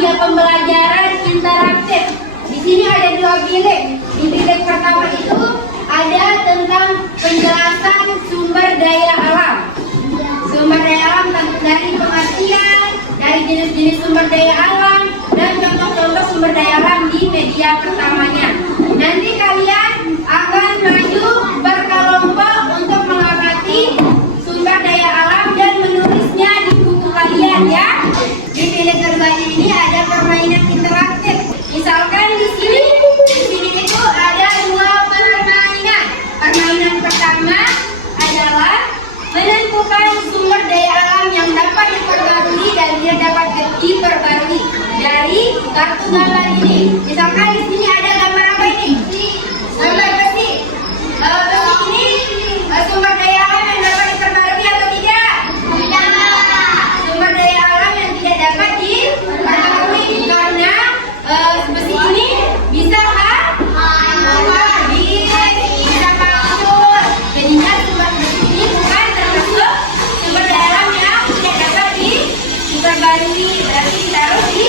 media pembelajaran interaktif. Di sini ada dua bilik. Di bilik pertama itu ada tentang penjelasan sumber daya alam. Sumber daya alam dari pengertian, dari jenis-jenis sumber daya alam, dan contoh-contoh sumber daya alam di media pertamanya. Nanti kalian akan maju berkelompok untuk mengamati sumber daya alam dan menulisnya di buku kalian ya. Di bilik keduanya ini ada permainan interaktif. Misalkan di sini itu ada dua permainan. Permainan pertama adalah menentukan sumber daya alam yang dapat diperbarui dan tidak dapat diperbarui dari kartu gambar ini. Misalkan di sini ada gambar apa ini? Gambar besi. Kalau besi ini sumber daya alam yang dapat diperbarui atau tidak? Tidak. Sumber daya alam yang tidak dapat diperbarui karena besi ini bisa bisa hancur. Jadinya sumber besi ini bukan termasuk sumber daya alam yang tidak dapat diperbarui. Berarti ditaruh di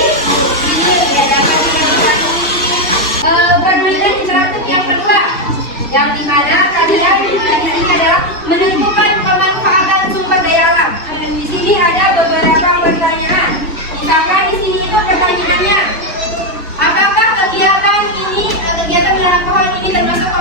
sini tidak dapat diperbarui. Permainan interaktif yang kedua, yang dimana kalian di sini adalah menentukan pemanfaatan sumber daya alam. Di sini ada beberapa pertanyaan. Misalkan di sini itu pertanyaannya, apakah kegiatan menanam pohon ini termasuk